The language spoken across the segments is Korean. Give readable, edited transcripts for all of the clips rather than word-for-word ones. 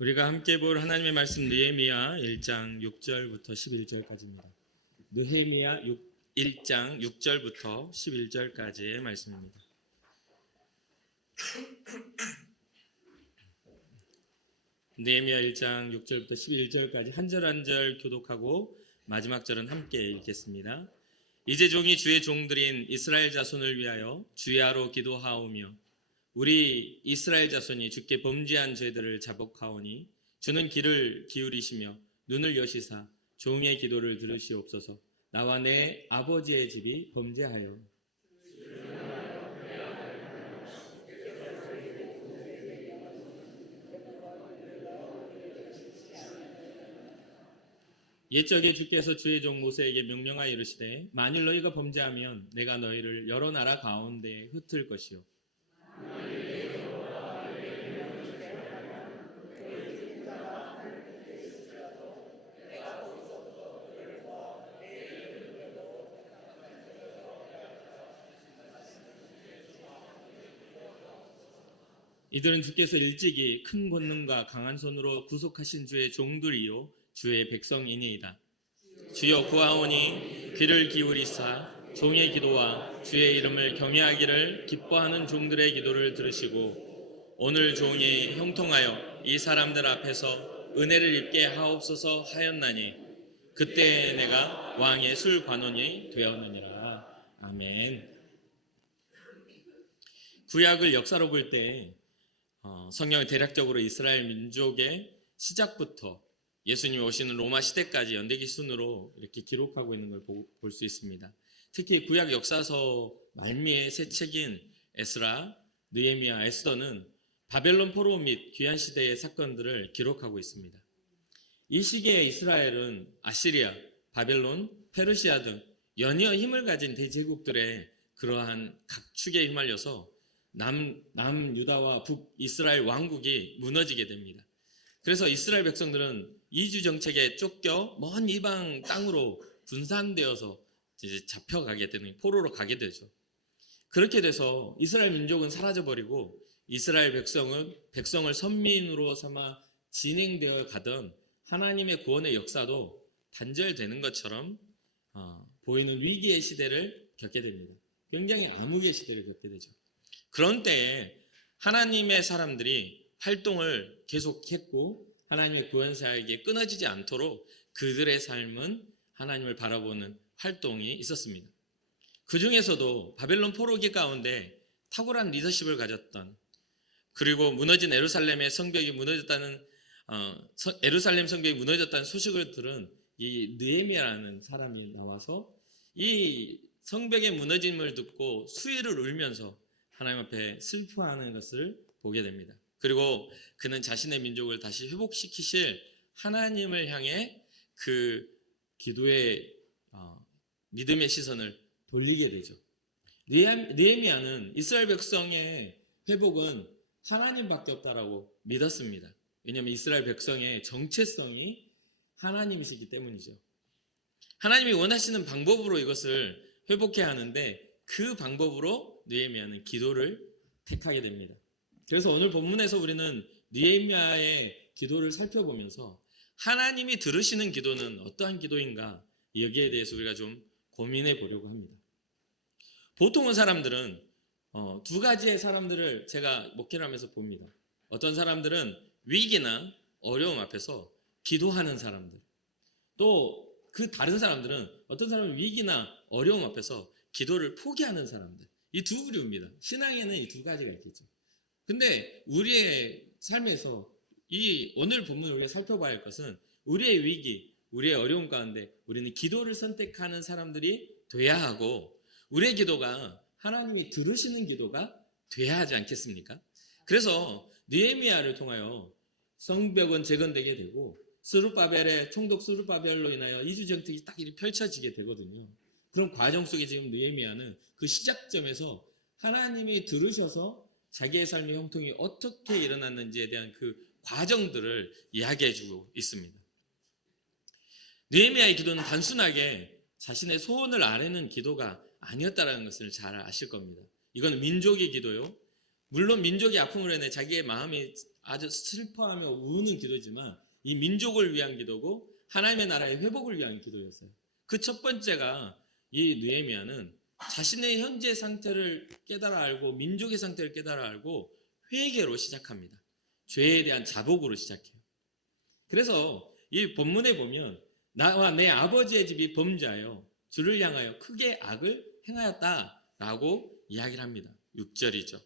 우리가 함께 볼 하나님의 말씀 느헤미야 1장 6절부터 11절까지입니다. 느헤미야 1장 6절부터 11절까지의 말씀입니다. 느헤미야 1장 6절부터 11절까지 한 절 한 절 교독하고 마지막 절은 함께 읽겠습니다. 이제 종이 주의 종들인 이스라엘 자손을 위하여 주야로 기도하오며 우리 이스라엘 자손이 주께 범죄한 죄들을 자복하오니 주는 귀를 기울이시며 눈을 여시사 종의 기도를 들으시옵소서. 나와 내 아버지의 집이 범죄하여 옛적에 주께서 주의 종 모세에게 명령하여 이르시되 만일 너희가 범죄하면 내가 너희를 여러 나라 가운데에 흩을 것이요 이들은 주께서 일찍이 큰 권능과 강한 손으로 구속하신 주의 종들이요 주의 백성이니이다. 주여 구하오니 귀를 기울이사 종의 기도와 주의 이름을 경외하기를 기뻐하는 종들의 기도를 들으시고 오늘 종이 형통하여 이 사람들 앞에서 은혜를 입게 하옵소서 하였나니 그때 내가 왕의 술관원이 되었느니라. 아멘. 구약을 역사로 볼 때 성경은 대략적으로 이스라엘 민족의 시작부터 예수님이 오시는 로마 시대까지 연대기 순으로 이렇게 기록하고 있는 걸 볼 수 있습니다. 특히 구약 역사서 말미의 세 책인 에스라, 느헤미야, 에스더는 바벨론 포로 및 귀환 시대의 사건들을 기록하고 있습니다. 이 시기에 이스라엘은 아시리아, 바벨론, 페르시아 등 연이어 힘을 가진 대제국들의 그러한 각축에 휘말려서 남유다와 북이스라엘 왕국이 무너지게 됩니다. 그래서 이스라엘 백성들은 이주 정책에 쫓겨 먼 이방 땅으로 분산되어서 이제 잡혀가게 되는 포로로 가게 되죠. 그렇게 돼서 이스라엘 민족은 사라져버리고 이스라엘 백성을 선민으로 삼아 진행되어 가던 하나님의 구원의 역사도 단절되는 것처럼 보이는 위기의 시대를 겪게 됩니다. 굉장히 암흑의 시대를 겪게 되죠. 그런 때에 하나님의 사람들이 활동을 계속했고 하나님의 구원사에게 끊어지지 않도록 그들의 삶은 하나님을 바라보는 활동이 있었습니다. 그 중에서도 바벨론 포로기 가운데 탁월한 리더십을 가졌던 그리고 무너진 에루살렘 성벽이 무너졌다는 소식을 들은 이 느헤미야라는 사람이 나와서 이 성벽의 무너짐을 듣고 수위를 울면서 하나님 앞에 슬퍼하는 것을 보게 됩니다. 그리고 그는 자신의 민족을 다시 회복시키실 하나님을 향해 그 기도의 믿음의 시선을 돌리게 되죠. 느헤미야는 이스라엘 백성의 회복은 하나님밖에 없다라고 믿었습니다. 왜냐하면 이스라엘 백성의 정체성이 하나님이시기 때문이죠. 하나님이 원하시는 방법으로 이것을 회복해야 하는데 그 방법으로 느헤미야는 기도를 택하게 됩니다. 그래서 오늘 본문에서 우리는 느헤미야의 기도를 살펴보면서 하나님이 들으시는 기도는 어떠한 기도인가 여기에 대해서 우리가 좀 고민해 보려고 합니다. 보통은 사람들은 두 가지의 사람들을 제가 목회를 하면서 봅니다. 어떤 사람들은 위기나 어려움 앞에서 기도하는 사람들, 또 그 다른 사람들은 어떤 사람은 위기나 어려움 앞에서 기도를 포기하는 사람들, 이 두 부류입니다. 신앙에는 이 두 가지가 있겠죠. 근데 우리의 삶에서 이 오늘 본문을 우리가 살펴봐야 할 것은 우리의 위기, 우리의 어려움 가운데 우리는 기도를 선택하는 사람들이 돼야 하고 우리의 기도가 하나님이 들으시는 기도가 돼야 하지 않겠습니까? 그래서 느헤미야를 통하여 성벽은 재건되게 되고 총독 스룹바벨로 인하여 이주 정책이 딱 이렇게 펼쳐지게 되거든요. 그런 과정 속에 지금 느헤미야는 그 시작점에서 하나님이 들으셔서 자기의 삶의 형통이 어떻게 일어났는지에 대한 그 과정들을 이야기해주고 있습니다. 느헤미야의 기도는 단순하게 자신의 소원을 아뢰는 기도가 아니었다는 것을 잘 아실 겁니다. 이건 민족의 기도요. 물론 민족이 아픔으로 인해 자기의 마음이 아주 슬퍼하며 우는 기도지만 이 민족을 위한 기도고 하나님의 나라의 회복을 위한 기도였어요. 그 첫 번째가 이 느헤미야는 자신의 현재 상태를 깨달아 알고 민족의 상태를 깨달아 알고 회개로 시작합니다. 죄에 대한 자복으로 시작해요. 그래서 이 본문에 보면 나와 내 아버지의 집이 범죄하여 주를 향하여 크게 악을 행하였다라고 이야기를 합니다. 6절이죠.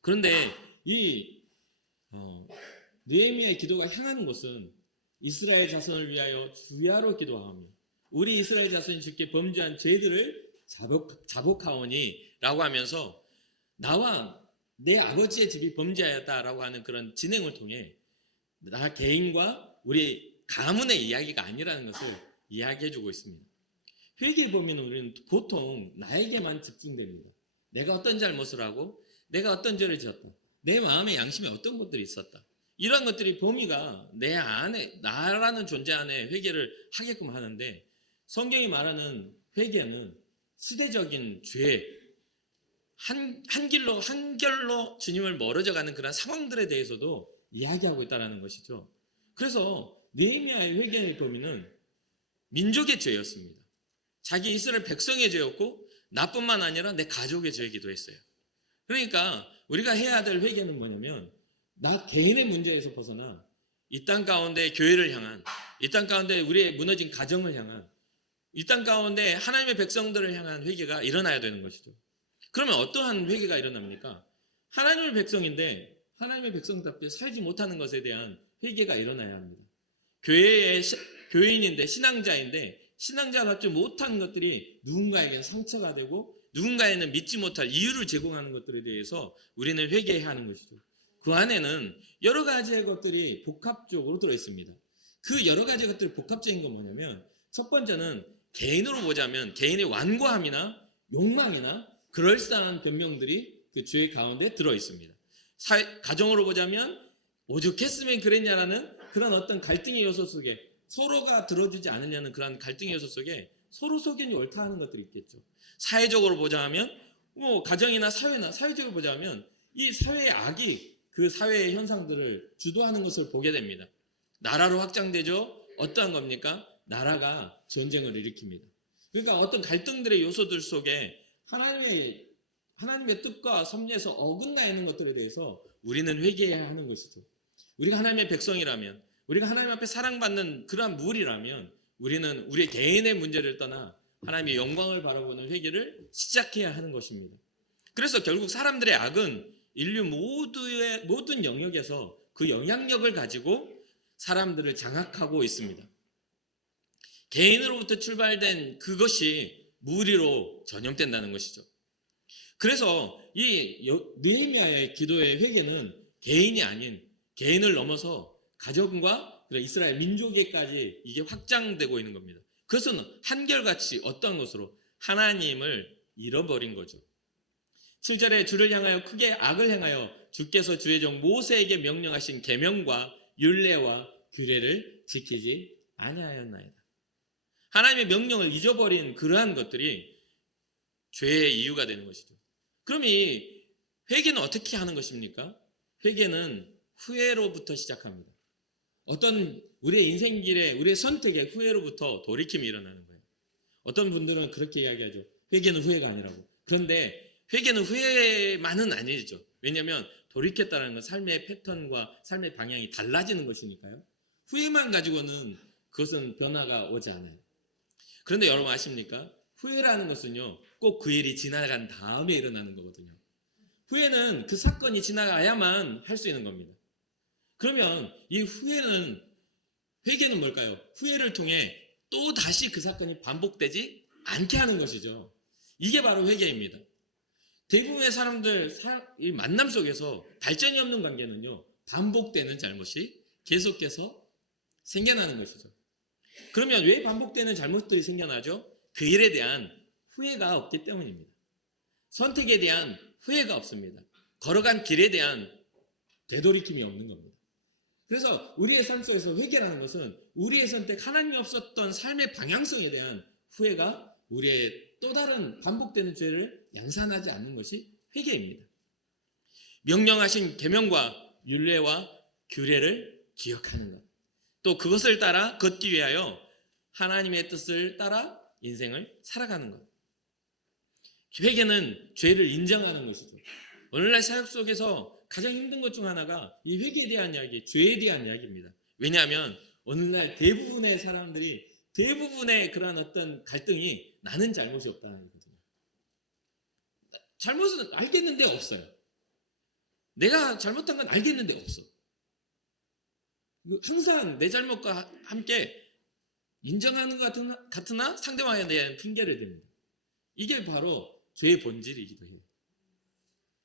그런데 이 느헤미야의 기도가 향하는 곳은 이스라엘 자손을 위하여 주야로 기도하며 우리 이스라엘 자손이 주께 범죄한 죄들을 자복하오니 라고 하면서 나와 내 아버지의 집이 범죄하였다라고 하는 그런 진행을 통해 나 개인과 우리 가문의 이야기가 아니라는 것을 이야기해주고 있습니다. 회개에 보면 우리는 보통 나에게만 집중됩니다. 내가 어떤 잘못을 하고 내가 어떤 죄를 지었다. 내 마음의 양심에 어떤 것들이 있었다. 이런 것들이 범위가 내 안에 나라는 존재 안에 회개를 하게끔 하는데 성경이 말하는 회개는 시대적인 죄, 한결로 주님을 멀어져가는 그런 상황들에 대해서도 이야기하고 있다는 것이죠. 그래서 느헤미야의 회개의 범위는 민족의 죄였습니다. 자기 이스라엘 백성의 죄였고 나뿐만 아니라 내 가족의 죄이기도 했어요. 그러니까 우리가 해야 될 회개는 뭐냐면 나 개인의 문제에서 벗어나 이 땅 가운데 교회를 향한, 이 땅 가운데 우리의 무너진 가정을 향한, 이 땅 가운데 하나님의 백성들을 향한 회개가 일어나야 되는 것이죠. 그러면 어떠한 회개가 일어납니까? 하나님의 백성인데 하나님의 백성답게 살지 못하는 것에 대한 회개가 일어나야 합니다. 교회인인데 신앙자인데 신앙자답지 못한 것들이 누군가에게는 상처가 되고 누군가에는 믿지 못할 이유를 제공하는 것들에 대해서 우리는 회개해야 하는 것이죠. 그 안에는 여러 가지의 것들이 복합적으로 들어있습니다. 그 여러 가지 것들이 복합적인 건 뭐냐면 첫 번째는 개인으로 보자면 개인의 완고함이나 욕망이나 그럴싸한 변명들이 그 죄 가운데 들어있습니다. 가정으로 보자면 오죽했으면 그랬냐라는 그런 어떤 갈등의 요소 속에 서로가 들어주지 않으려는 그런 갈등의 요소 속에 서로 속견이 옳다하는 것들이 있겠죠. 사회적으로 보자면 뭐 가정이나 사회적으로 보자면 이 사회의 악이 그 사회의 현상들을 주도하는 것을 보게 됩니다. 나라로 확장되죠. 어떠한 겁니까? 나라가 전쟁을 일으킵니다. 그러니까 어떤 갈등들의 요소들 속에 하나님의 뜻과 섭리에서 어긋나 있는 것들에 대해서 우리는 회개해야 하는 것이죠. 우리가 하나님의 백성이라면, 우리가 하나님 앞에 사랑받는 그러한 무리라면 우리는 우리 개인의 문제를 떠나 하나님의 영광을 바라보는 회개를 시작해야 하는 것입니다. 그래서 결국 사람들의 악은 인류 모두의 모든 영역에서 그 영향력을 가지고 사람들을 장악하고 있습니다. 개인으로부터 출발된 그것이 무리로 전염된다는 것이죠. 그래서 이 느헤미야의 기도의 회개는 개인이 아닌 개인을 넘어서 가정과 이스라엘 민족에까지 이게 확장되고 있는 겁니다. 그것은 한결같이 어떤 것으로 하나님을 잃어버린 거죠. 7절에 주를 향하여 크게 악을 행하여 주께서 주의 종 모세에게 명령하신 계명과 율례와 규례를 지키지 아니하였나이다. 하나님의 명령을 잊어버린 그러한 것들이 죄의 이유가 되는 것이죠. 그럼 이 회개는 어떻게 하는 것입니까? 회개는 후회로부터 시작합니다. 어떤 우리의 인생길에 우리의 선택의 후회로부터 돌이킴이 일어나는 거예요. 어떤 분들은 그렇게 이야기하죠. 회개는 후회가 아니라고. 그런데 회개는 후회만은 아니죠. 왜냐하면 돌이켰다는 건 삶의 패턴과 삶의 방향이 달라지는 것이니까요. 후회만 가지고는 그것은 변화가 오지 않아요. 그런데 여러분 아십니까? 후회라는 것은요, 꼭 그 일이 지나간 다음에 일어나는 거거든요. 후회는 그 사건이 지나가야만 할 수 있는 겁니다. 그러면 이 회개는 뭘까요? 후회를 통해 또 다시 그 사건이 반복되지 않게 하는 것이죠. 이게 바로 회개입니다. 대부분의 사람들 이 만남 속에서 발전이 없는 관계는요, 반복되는 잘못이 계속해서 생겨나는 것이죠. 그러면 왜 반복되는 잘못들이 생겨나죠? 그 일에 대한 후회가 없기 때문입니다. 선택에 대한 후회가 없습니다. 걸어간 길에 대한 되돌이킴이 없는 겁니다. 그래서 우리의 삶 속에서 회개라는 것은 우리의 선택, 하나님이 없었던 삶의 방향성에 대한 후회가 우리의 또 다른 반복되는 죄를 양산하지 않는 것이 회개입니다. 명령하신 계명과 율례와 규례를 기억하는 것. 또 그것을 따라 걷기 위하여 하나님의 뜻을 따라 인생을 살아가는 것. 회개는 죄를 인정하는 것이죠. 오늘날 사역 속에서 가장 힘든 것 중 하나가 이 회개에 대한 이야기, 죄에 대한 이야기입니다. 왜냐하면 오늘날 대부분의 사람들이 대부분의 그런 어떤 갈등이 나는 잘못이 없다는 거거든요. 잘못은 알겠는데 없어요. 내가 잘못한 건 알겠는데 없어. 항상 내 잘못과 함께 인정하는 것 같으나 상대방에 대한 핑계를 댑니다. 이게 바로 죄의 본질이기도 해요.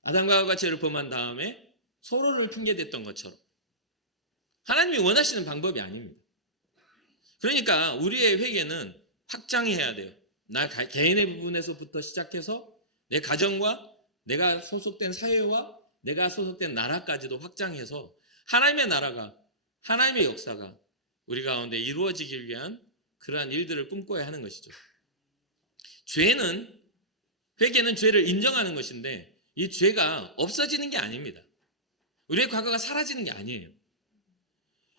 아담과 하와가 죄를 범한 다음에 서로를 핑계댔던 것처럼 하나님이 원하시는 방법이 아닙니다. 그러니까 우리의 회개는 확장해야 돼요. 나 개인의 부분에서부터 시작해서 내 가정과 내가 소속된 사회와 내가 소속된 나라까지도 확장해서 하나님의 나라가, 하나님의 역사가 우리 가운데 이루어지기 위한 그러한 일들을 꿈꿔야 하는 것이죠. 회개는 죄를 인정하는 것인데 이 죄가 없어지는 게 아닙니다. 우리의 과거가 사라지는 게 아니에요.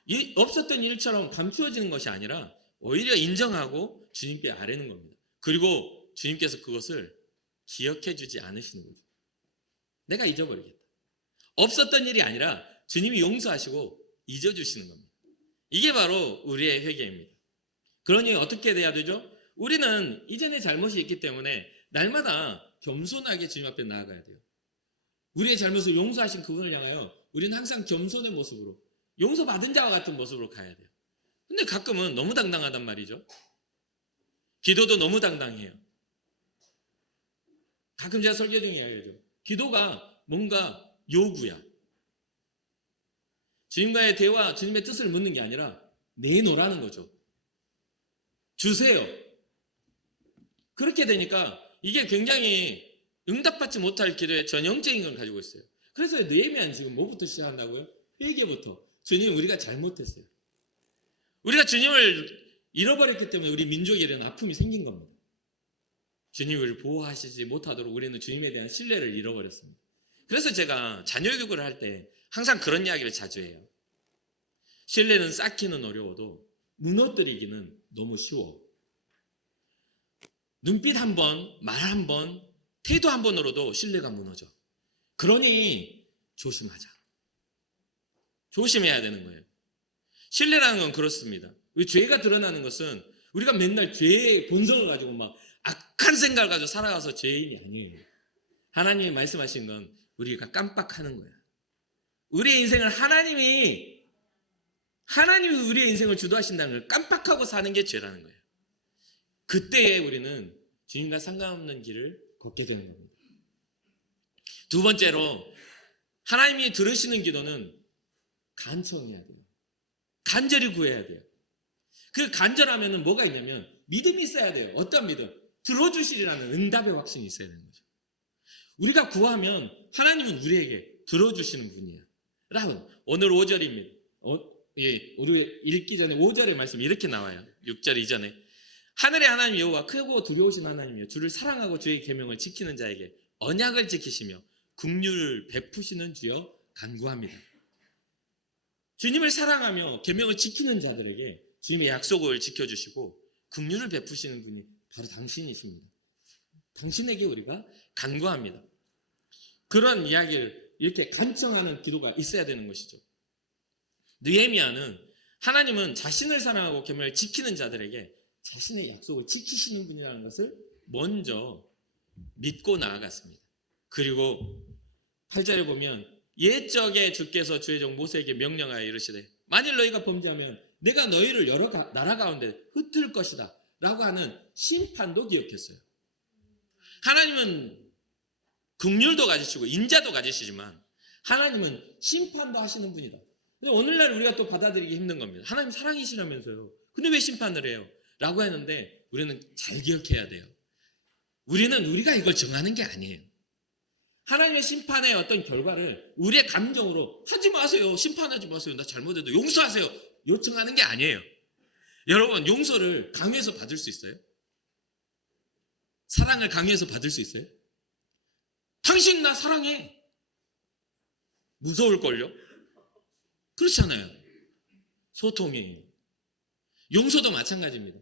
이 없었던 일처럼 감추어지는 것이 아니라 오히려 인정하고 주님께 아뢰는 겁니다. 그리고 주님께서 그것을 기억해 주지 않으시는 거죠. 내가 잊어버리겠다. 없었던 일이 아니라 주님이 용서하시고 잊어주시는 겁니다. 이게 바로 우리의 회개입니다. 그러니 어떻게 돼야 되죠? 우리는 이전에 잘못이 있기 때문에 날마다 겸손하게 주님 앞에 나아가야 돼요. 우리의 잘못을 용서하신 그분을 향하여 우리는 항상 겸손의 모습으로, 용서받은 자와 같은 모습으로 가야 돼요. 근데 가끔은 너무 당당하단 말이죠. 기도도 너무 당당해요. 가끔 제가 설교 중에 이야기하죠. 기도가 뭔가 요구야. 주님과의 대화, 주님의 뜻을 묻는 게 아니라 내놓으라는 거죠. 주세요. 그렇게 되니까 이게 굉장히 응답받지 못할 기도의 전형적인 걸 가지고 있어요. 그래서 느헤미야는 지금 뭐부터 시작한다고요? 회개부터. 주님, 우리가 잘못했어요. 우리가 주님을 잃어버렸기 때문에 우리 민족에 이런 아픔이 생긴 겁니다. 주님이 우리를 보호하시지 못하도록 우리는 주님에 대한 신뢰를 잃어버렸습니다. 그래서 제가 자녀 교육을 할 때 항상 그런 이야기를 자주 해요. 신뢰는 쌓기는 어려워도 무너뜨리기는 너무 쉬워. 눈빛 한 번, 말 한 번, 태도 한 번으로도 신뢰가 무너져. 그러니 조심하자. 조심해야 되는 거예요. 신뢰라는 건 그렇습니다. 죄가 드러나는 것은 우리가 맨날 죄의 본성을 가지고 막 악한 생각을 가지고 살아가서 죄인이 아니에요. 하나님이 말씀하신 건 우리가 깜빡하는 거야. 우리의 인생을 하나님이 우리의 인생을 주도하신다는 걸 깜빡하고 사는 게 죄라는 거예요. 그때에 우리는 주님과 상관없는 길을 걷게 되는 겁니다. 두 번째로 하나님이 들으시는 기도는 간청해야 돼요. 간절히 구해야 돼요. 그 간절하면은 뭐가 있냐면 믿음이 있어야 돼요. 어떤 믿음? 들어주시리라는 응답의 확신이 있어야 되는 거죠. 우리가 구하면 하나님은 우리에게 들어주시는 분이에요. 여러분, 오늘 5절입니다. 우리 읽기 전에 5절의 말씀이 이렇게 나와요. 6절 이전에. 하늘의 하나님 여호와 크고 두려우신 하나님이여 주를 사랑하고 주의 계명을 지키는 자에게 언약을 지키시며 긍휼을 베푸시는 주여 간구합니다. 주님을 사랑하며 계명을 지키는 자들에게 주님의 약속을 지켜주시고 긍휼을 베푸시는 분이 바로 당신이십니다. 당신에게 우리가 간구합니다. 그런 이야기를 이렇게 간청하는 기도가 있어야 되는 것이죠. 느헤미야는 하나님은 자신을 사랑하고 계명을 지키는 자들에게 자신의 약속을 지키시는 분이라는 것을 먼저 믿고 나아갔습니다. 그리고 8절에 보면 옛적에 주께서 주의 종 모세에게 명령하여 이르시되 만일 너희가 범죄하면 내가 너희를 여러 나라 가운데 흩을 것이다 라고 하는 심판도 기억했어요. 하나님은 긍휼도 가지시고 인자도 가지시지만 하나님은 심판도 하시는 분이다. 근데 오늘날 우리가 또 받아들이기 힘든 겁니다. 하나님 사랑이시라면서요. 근데 왜 심판을 해요? 라고 했는데 우리는 잘 기억해야 돼요. 우리는 우리가 이걸 정하는 게 아니에요. 하나님의 심판의 어떤 결과를 우리의 감정으로 하지 마세요. 심판하지 마세요. 나 잘못해도 용서하세요. 요청하는 게 아니에요. 여러분, 용서를 강요해서 받을 수 있어요? 사랑을 강요해서 받을 수 있어요? 당신 나 사랑해. 무서울걸요? 그렇잖아요. 소통이에요. 용서도 마찬가지입니다.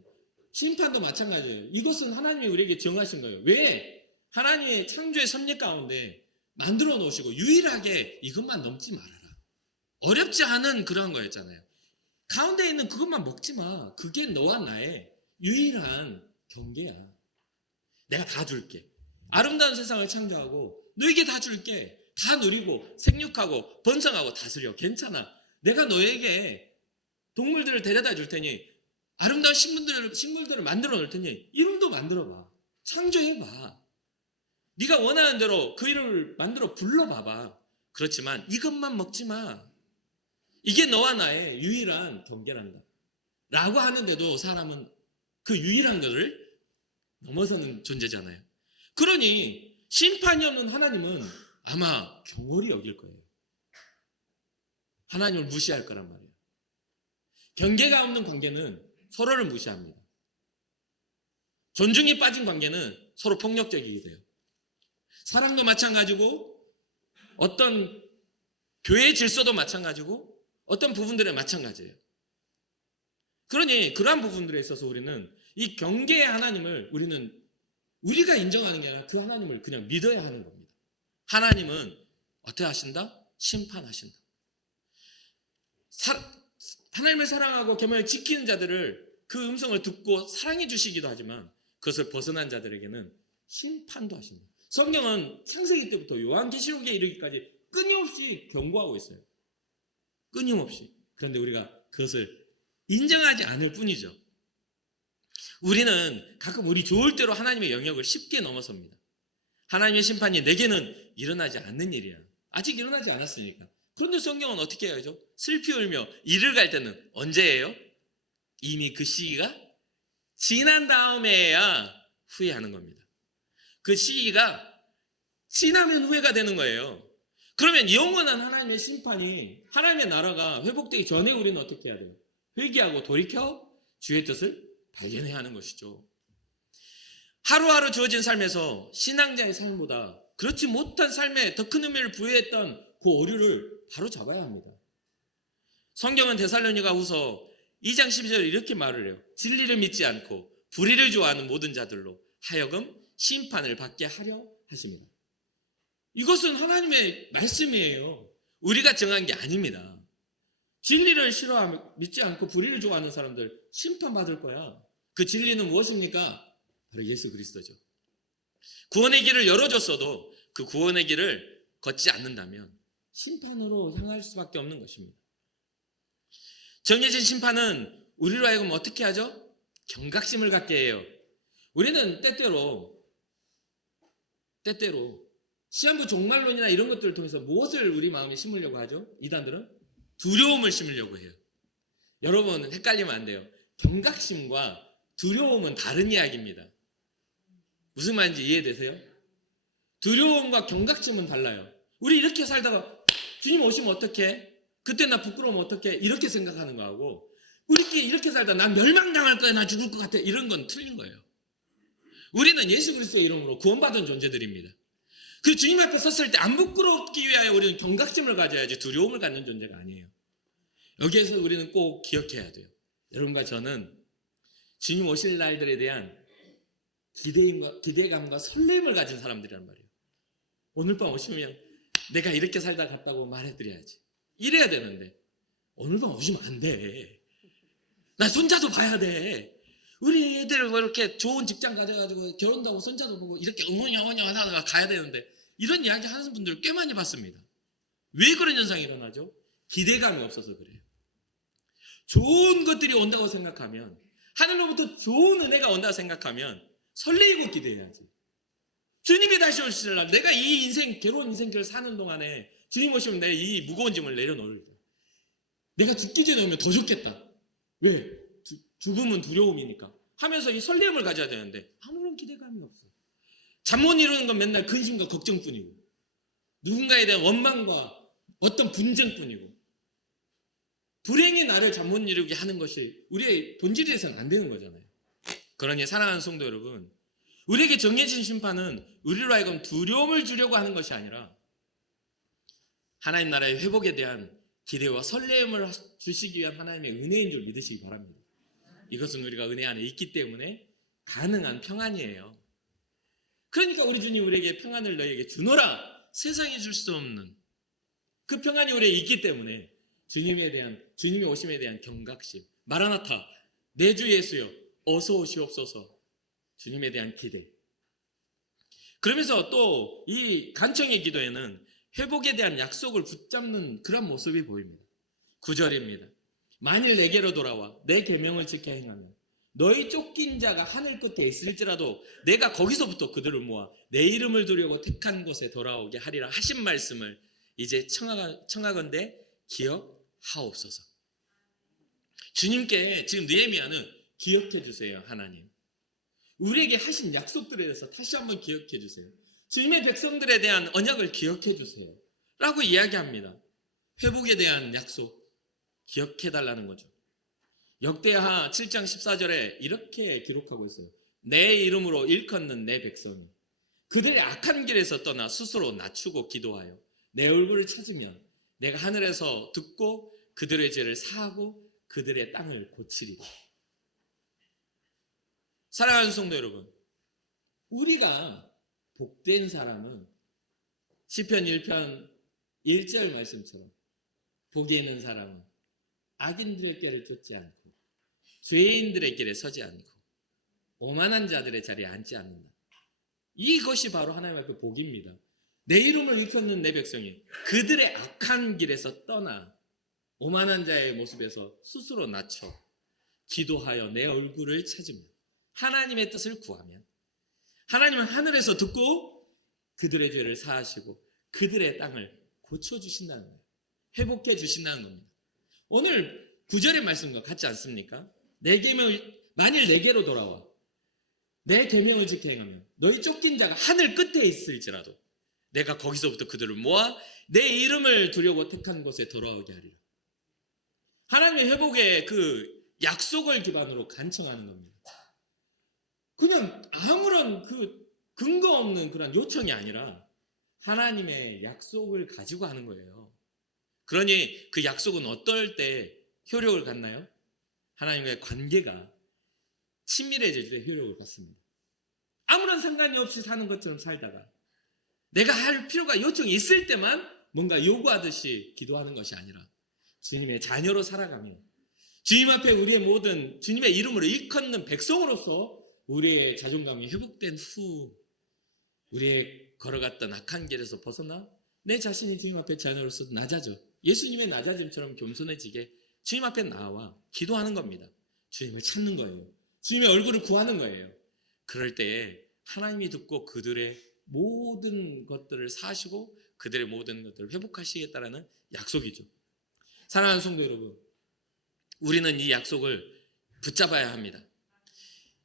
심판도 마찬가지예요. 이것은 하나님이 우리에게 정하신 거예요. 왜? 하나님의 창조의 섭리 가운데 만들어 놓으시고 유일하게 이것만 넘지 말아라. 어렵지 않은 그런 거였잖아요. 가운데 있는 그것만 먹지 마. 그게 너와 나의 유일한 경계야. 내가 다 줄게. 아름다운 세상을 창조하고 너에게 다 줄게. 다 누리고 생육하고 번성하고 다스려. 괜찮아. 내가 너에게 동물들을 데려다 줄 테니 아름다운 식물들을 만들어 놓을 테니 이름도 만들어봐. 창조해봐. 네가 원하는 대로 그 이름을 만들어 불러봐봐. 그렇지만 이것만 먹지 마. 이게 너와 나의 유일한 경계란다. 라고 하는데도 사람은 그 유일한 것을 넘어서는 존재잖아요. 그러니 심판이 없는 하나님은 아마 경홀히 여길 거예요. 하나님을 무시할 거란 말이에요. 경계가 없는 관계는 서로를 무시합니다. 존중이 빠진 관계는 서로 폭력적이게 돼요. 사랑도 마찬가지고 어떤 교회의 질서도 마찬가지고 어떤 부분들에 마찬가지예요. 그러니 그러한 부분들에 있어서 우리는 이 경계의 하나님을 우리가 인정하는 게 아니라 그 하나님을 그냥 믿어야 하는 겁니다. 하나님은 어떻게 하신다? 심판하신다. 하나님을 사랑하고 계명을 지키는 자들을 그 음성을 듣고 사랑해 주시기도 하지만 그것을 벗어난 자들에게는 심판도 하신다. 성경은 창세기 때부터 요한계시록에 이르기까지 끊임없이 경고하고 있어요. 끊임없이. 그런데 우리가 그것을 인정하지 않을 뿐이죠. 우리는 가끔 우리 좋을 대로 하나님의 영역을 쉽게 넘어섭니다. 하나님의 심판이 내게는 일어나지 않는 일이야. 아직 일어나지 않았으니까. 그런데 성경은 어떻게 해야죠? 슬피 울며 이를 갈 때는 언제예요? 이미 그 시기가 지난 다음에야 후회하는 겁니다. 그 시기가 지나면 후회가 되는 거예요. 그러면 영원한 하나님의 심판이 하나님의 나라가 회복되기 전에 우리는 어떻게 해야 돼요? 회개하고 돌이켜 주의 뜻을 발견해야 하는 것이죠. 하루하루 주어진 삶에서 신앙자의 삶보다 그렇지 못한 삶에 더 큰 의미를 부여했던 그 오류를 바로 잡아야 합니다. 성경은 데살로니가후서 2장 12절에 이렇게 말을 해요. 진리를 믿지 않고 불의를 좋아하는 모든 자들로 하여금 심판을 받게 하려 하십니다. 이것은 하나님의 말씀이에요. 우리가 정한 게 아닙니다. 진리를 싫어하며 믿지 않고 불의를 좋아하는 사람들 심판받을 거야. 그 진리는 무엇입니까? 바로 예수 그리스도죠. 구원의 길을 열어줬어도 그 구원의 길을 걷지 않는다면 심판으로 향할 수밖에 없는 것입니다. 정해진 심판은 우리로 하여금 어떻게 하죠? 경각심을 갖게 해요. 우리는 때때로 시한부 종말론이나 이런 것들을 통해서 무엇을 우리 마음에 심으려고 하죠? 이단들은 두려움을 심으려고 해요. 여러분 헷갈리면 안 돼요. 경각심과 두려움은 다른 이야기입니다. 무슨 말인지 이해되세요? 두려움과 경각심은 달라요. 우리 이렇게 살다가 주님 오시면 어떡해? 그때 나 부끄러우면 어떡해? 이렇게 생각하는 거하고 우리끼리 이렇게 살다 난 멸망당할 거야, 나 죽을 것 같아, 이런 건 틀린 거예요. 우리는 예수 그리스도의 이름으로 구원받은 존재들입니다. 그 주님 앞에 섰을 때 안 부끄럽기 위하여 우리는 경각심을 가져야지 두려움을 갖는 존재가 아니에요. 여기에서 우리는 꼭 기억해야 돼요. 여러분과 저는 주님 오실 날들에 대한 기대감과 설렘을 가진 사람들이란 말이에요. 오늘 밤 오시면 내가 이렇게 살다 갔다고 말해드려야지. 이래야 되는데 오늘 밤 오시면 안 돼. 나 손자도 봐야 돼. 우리 애들 뭐 이렇게 좋은 직장 가져가지고 결혼도 하고 손자도 보고 이렇게 어머냐 하다가 가야 되는데 이런 이야기 하는 분들 꽤 많이 봤습니다. 왜 그런 현상이 일어나죠? 기대감이 없어서 그래요. 좋은 것들이 온다고 생각하면, 하늘로부터 좋은 은혜가 온다고 생각하면 설레이고 기대해야지. 주님이 다시 오실 날 내가 이 인생 괴로운 인생길을 사는 동안에 주님 오시면 내 이 무거운 짐을 내려놓을 때 내가 죽기 전에 오면 더 좋겠다. 왜? 죽음은 두려움이니까 하면서 이 설렘을 가져야 되는데 아무런 기대감이 없어. 잠 못 이루는 건 맨날 근심과 걱정뿐이고 누군가에 대한 원망과 어떤 분쟁뿐이고 불행이 나를 잠 못 이루게 하는 것이 우리의 본질에서는 안 되는 거잖아요. 그러니 사랑하는 성도 여러분, 우리에게 정해진 심판은 우리로 하여금 두려움을 주려고 하는 것이 아니라 하나님 나라의 회복에 대한 기대와 설렘을 주시기 위한 하나님의 은혜인 줄 믿으시기 바랍니다. 이것은 우리가 은혜 안에 있기 때문에 가능한 평안이에요. 그러니까 우리 주님 우리에게 평안을 너희에게 주노라. 세상이 줄 수 없는 그 평안이 우리에게 있기 때문에 주님의 오심에 대한 경각심, 마라나타, 내 주 예수여 어서 오시옵소서, 주님에 대한 기대. 그러면서 또 이 간청의 기도에는 회복에 대한 약속을 붙잡는 그런 모습이 보입니다. 9절입니다. 만일 내게로 돌아와 내 계명을 지켜 행하면 너희 쫓긴 자가 하늘 끝에 있을지라도 내가 거기서부터 그들을 모아 내 이름을 두려고 택한 곳에 돌아오게 하리라 하신 말씀을 이제 청하건대 기억하옵소서. 주님께 지금 느헤미야는 기억해 주세요. 하나님 우리에게 하신 약속들에 대해서 다시 한번 기억해 주세요. 주님의 백성들에 대한 언약을 기억해 주세요 라고 이야기합니다. 회복에 대한 약속 기억해 달라는 거죠. 역대하 7장 14절에 이렇게 기록하고 있어요. 내 이름으로 일컫는 내 백성이 그들의 악한 길에서 떠나 스스로 낮추고 기도하여 내 얼굴을 찾으면 내가 하늘에서 듣고 그들의 죄를 사하고 그들의 땅을 고치리라. 사랑하는 성도 여러분, 우리가 복된 사람은 시편 1편 1절 말씀처럼 복이 있는 사람은 악인들의 길을 쫓지 않고 죄인들의 길에 서지 않고 오만한 자들의 자리에 앉지 않는다. 이것이 바로 하나님 앞에 복입니다. 내 이름을 일컫는 내 백성이 그들의 악한 길에서 떠나 오만한 자의 모습에서 스스로 낮춰 기도하여 내 얼굴을 찾으면 하나님의 뜻을 구하면 하나님은 하늘에서 듣고 그들의 죄를 사하시고 그들의 땅을 고쳐주신다는 거예요. 회복해 주신다는 겁니다. 오늘 9절의 말씀과 같지 않습니까? 만일 내게로 돌아와 내 계명을 지켜 행하면 너희 쫓긴 자가 하늘 끝에 있을지라도 내가 거기서부터 그들을 모아 내 이름을 두려고 택한 곳에 돌아오게 하리라. 하나님의 회복의 그 약속을 기반으로 간청하는 겁니다. 그냥 아무런 그 근거 없는 그런 요청이 아니라 하나님의 약속을 가지고 하는 거예요. 그러니 그 약속은 어떨 때 효력을 갖나요? 하나님과의 관계가 친밀해질 때 효력을 갖습니다. 아무런 상관이 없이 사는 것처럼 살다가 내가 할 필요가 요청이 있을 때만 뭔가 요구하듯이 기도하는 것이 아니라 주님의 자녀로 살아가며 주님 앞에 우리의 모든 주님의 이름으로 일컫는 백성으로서 우리의 자존감이 회복된 후 우리의 걸어갔던 악한 길에서 벗어나 내 자신이 주님 앞에 자녀로서 낮아져 예수님의 낮아짐처럼 겸손해지게 주님 앞에 나와 기도하는 겁니다. 주님을 찾는 거예요. 주님의 얼굴을 구하는 거예요. 그럴 때에 하나님이 듣고 그들의 모든 것들을 사시고 그들의 모든 것들을 회복하시겠다라는 약속이죠. 사랑하는 성도 여러분, 우리는 이 약속을 붙잡아야 합니다.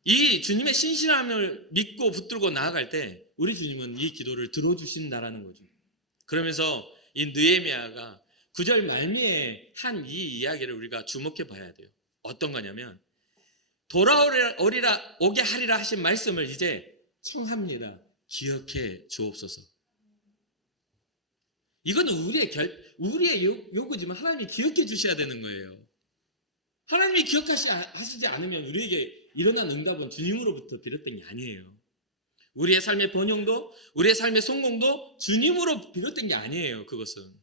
이 주님의 신실함을 믿고 붙들고 나아갈 때 우리 주님은 이 기도를 들어주신다라는 거죠. 그러면서 이 느헤미야가 9절 말미에 한 이 이야기를 우리가 주목해 봐야 돼요. 어떤 거냐면 오게 하리라 하신 말씀을 이제 청합니다. 기억해 주옵소서. 이거는 우리의 요구지만 하나님이 기억해 주셔야 되는 거예요. 하나님이 기억하시지 않으면 우리에게 일어난 응답은 주님으로부터 비롯된 게 아니에요. 우리의 삶의 번영도 우리의 삶의 성공도 주님으로 비롯된 게 아니에요. 그것은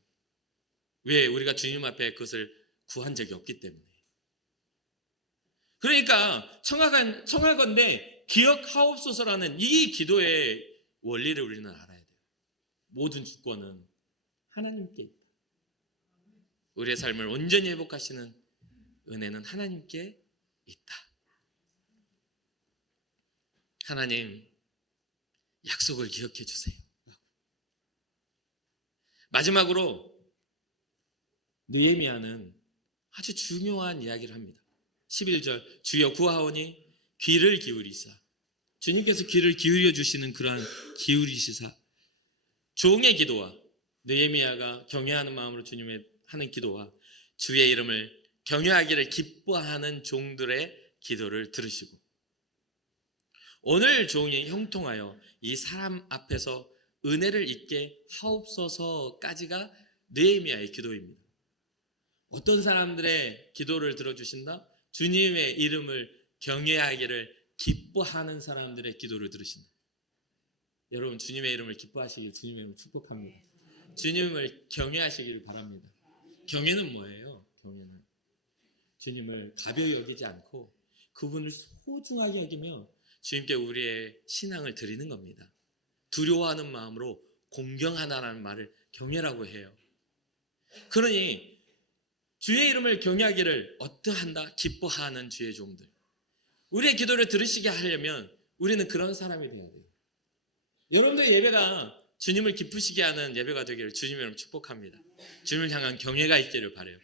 왜? 우리가 주님 앞에 그것을 구한 적이 없기 때문에. 그러니까 청하건대 기억하옵소서라는 이 기도의 원리를 우리는 알아야 돼요. 모든 주권은 하나님께 있다. 우리의 삶을 온전히 회복하시는 은혜는 하나님께 있다. 하나님 약속을 기억해 주세요. 마지막으로 느헤미야는 아주 중요한 이야기를 합니다. 11절 주여 구하오니 귀를 기울이사. 주님께서 귀를 기울여 주시는 그러한 기울이시사 종의 기도와 느헤미야가 경외하는 마음으로 주님의 하는 기도와 주의 이름을 경외하기를 기뻐하는 종들의 기도를 들으시고 오늘 종이 형통하여 이 사람 앞에서 은혜를 잊게 하옵소서까지가 느헤미야의 기도입니다. 어떤 사람들의 기도를 들어주신다? 주님의 이름을 경외하기를 기뻐하는 사람들의 기도를 들으신다. 여러분, 주님의 이름을 기뻐하시길 주님의 이름을 축복합니다. 주님을 경외하시기를 바랍니다. 경외는 뭐예요? 경외는 주님을 가벼이 여기지 않고 그분을 소중하게 여기며 주님께 우리의 신앙을 드리는 겁니다. 두려워하는 마음으로 공경하다라는 말을 경외라고 해요. 그러니 주의 이름을 경외하기를 어떠한다? 기뻐하는 주의 종들. 우리의 기도를 들으시게 하려면 우리는 그런 사람이 되어야 돼요. 여러분들의 예배가 주님을 기쁘시게 하는 예배가 되기를 주님의 이름으로 축복합니다. 주님을 향한 경외가 있기를 바라요.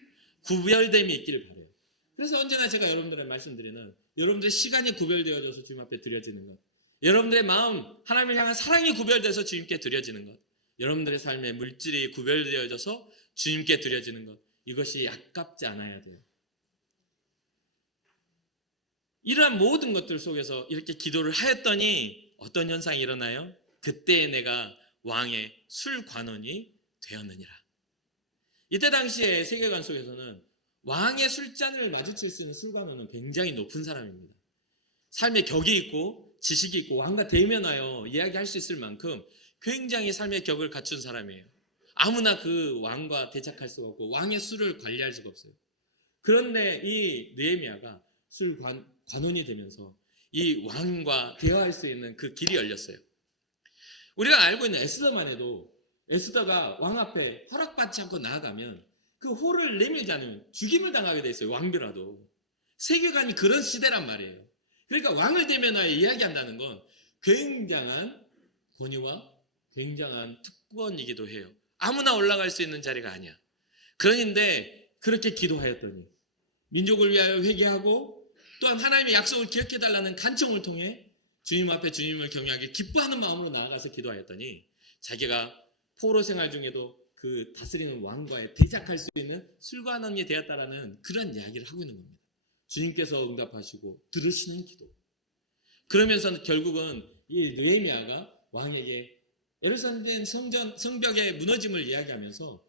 구별됨이 있기를 바라요. 그래서 언제나 제가 여러분들의 말씀드리는 여러분들의 시간이 구별되어져서 주님 앞에 드려지는 것, 여러분들의 마음 하나님을 향한 사랑이 구별돼서 주님께 드려지는 것, 여러분들의 삶의 물질이 구별되어져서 주님께 드려지는 것, 이것이 아깝지 않아야 돼요. 이러한 모든 것들 속에서 이렇게 기도를 하였더니 어떤 현상이 일어나요? 그때 내가 왕의 술관원이 되었느니라. 이때 당시에 세계관 속에서는 왕의 술잔을 마주칠 수 있는 술관원은 굉장히 높은 사람입니다. 삶의 격이 있고 지식이 있고 왕과 대면하여 이야기할 수 있을 만큼 굉장히 삶의 격을 갖춘 사람이에요. 아무나 그 왕과 대적할 수가 없고 왕의 술을 관리할 수가 없어요. 그런데 이 느헤미야가 술관원이 되면서 이 왕과 대화할 수 있는 그 길이 열렸어요. 우리가 알고 있는 에스더만 해도 에스더가 왕 앞에 허락받지 않고 나아가면 그 호를 내밀지 않으면 죽임을 당하게 돼 있어요. 왕비라도. 세계관이 그런 시대란 말이에요. 그러니까 왕을 대면하여 이야기한다는 건 굉장한 권위와 굉장한 특권이기도 해요. 아무나 올라갈 수 있는 자리가 아니야. 그런데 그렇게 기도하였더니 민족을 위하여 회개하고 또한 하나님의 약속을 기억해달라는 간청을 통해 주님 앞에 주님을 경외하기 기뻐하는 마음으로 나아가서 기도하였더니 자기가 포로 생활 중에도 그 다스리는 왕과의 대적할 수 있는 술관원이 되었다라는 그런 이야기를 하고 있는 겁니다. 주님께서 응답하시고 들으시는 기도. 그러면서 결국은 이 느헤미야가 왕에게 예루살렘 성벽의 무너짐을 이야기하면서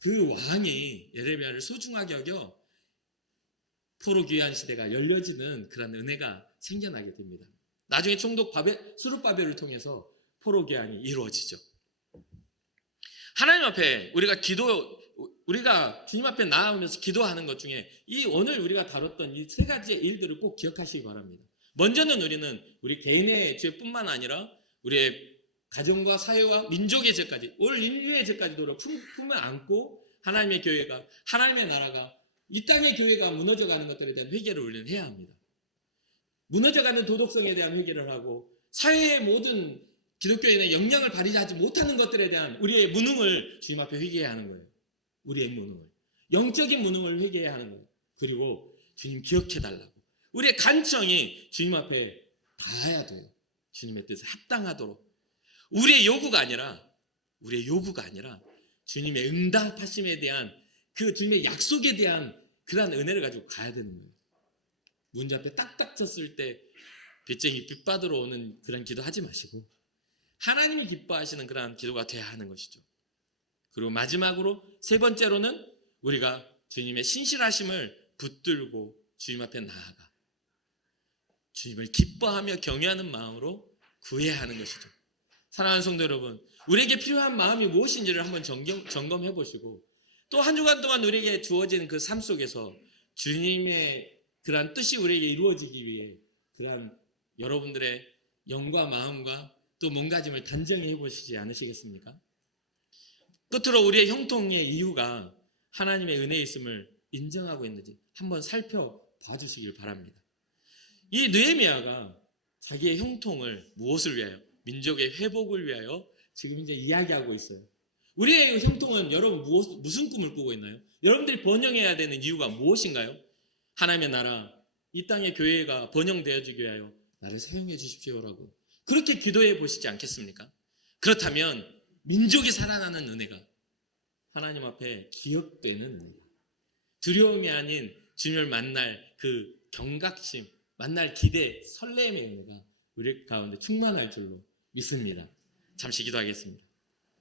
그 왕이 예레미야를 소중하게 여겨 포로 귀환 시대가 열려지는 그런 은혜가 생겨나게 됩니다. 나중에 총독 수룹바벨을 통해서 포로 귀환이 이루어지죠. 하나님 앞에 우리가 주님 앞에 나아오면서 기도하는 것 중에 이 오늘 우리가 다뤘던 이 세 가지의 일들을 꼭 기억하시기 바랍니다. 먼저는 우리는 우리 개인의 죄뿐만 아니라 우리의 가정과 사회와 민족의 죄까지, 올 인류의 죄까지도 품에 안고 하나님의 교회가, 하나님의 나라가, 이 땅의 교회가 무너져가는 것들에 대한 회개를 우리는 해야 합니다. 무너져가는 도덕성에 대한 회개를 하고 사회의 모든 기독교인의 영향을 발휘하지 못하는 것들에 대한 우리의 무능을 주님 앞에 회개해야 하는 거예요. 우리의 무능을. 영적인 무능을 회개해야 하는 거예요. 그리고 주님 기억해달라고. 우리의 간청이 주님 앞에 닿아야 돼요. 주님의 뜻에 합당하도록. 우리의 요구가 아니라 주님의 응답하심에 대한 그 주님의 약속에 대한 그러한 은혜를 가지고 가야 되는 거예요. 문제 앞에 딱딱 쳤을 때 빚쟁이 빚받으러 오는 그런 기도 하지 마시고 하나님이 기뻐하시는 그러한 기도가 돼야 하는 것이죠. 그리고 마지막으로 세 번째로는 우리가 주님의 신실하심을 붙들고 주님 앞에 나아가 주님을 기뻐하며 경외하는 마음으로 구해야 하는 것이죠. 사랑하는 성도 여러분, 우리에게 필요한 마음이 무엇인지를 한번 점검해 보시고 또 한 주간 동안 우리에게 주어진 그 삶 속에서 주님의 그러한 뜻이 우리에게 이루어지기 위해 그러한 여러분들의 영과 마음과 또 몸가짐을 단정히 해보시지 않으시겠습니까? 끝으로 우리의 형통의 이유가 하나님의 은혜에 있음을 인정하고 있는지 한번 살펴봐 주시길 바랍니다. 이 느헤미야가 자기의 형통을 무엇을 위하여? 민족의 회복을 위하여 지금 이제 이야기하고 있어요. 우리의 형통은 여러분 무슨 꿈을 꾸고 있나요? 여러분들이 번영해야 되는 이유가 무엇인가요? 하나님의 나라, 이 땅의 교회가 번영되어지기 위하여 나를 사용해 주십시오라고 그렇게 기도해 보시지 않겠습니까? 그렇다면 민족이 살아나는 은혜가 하나님 앞에 기억되는 은혜가 두려움이 아닌 주님을 만날 그 경각심, 만날 기대, 설렘의 은혜가 우리 가운데 충만할 줄로 믿습니다. 잠시 기도하겠습니다.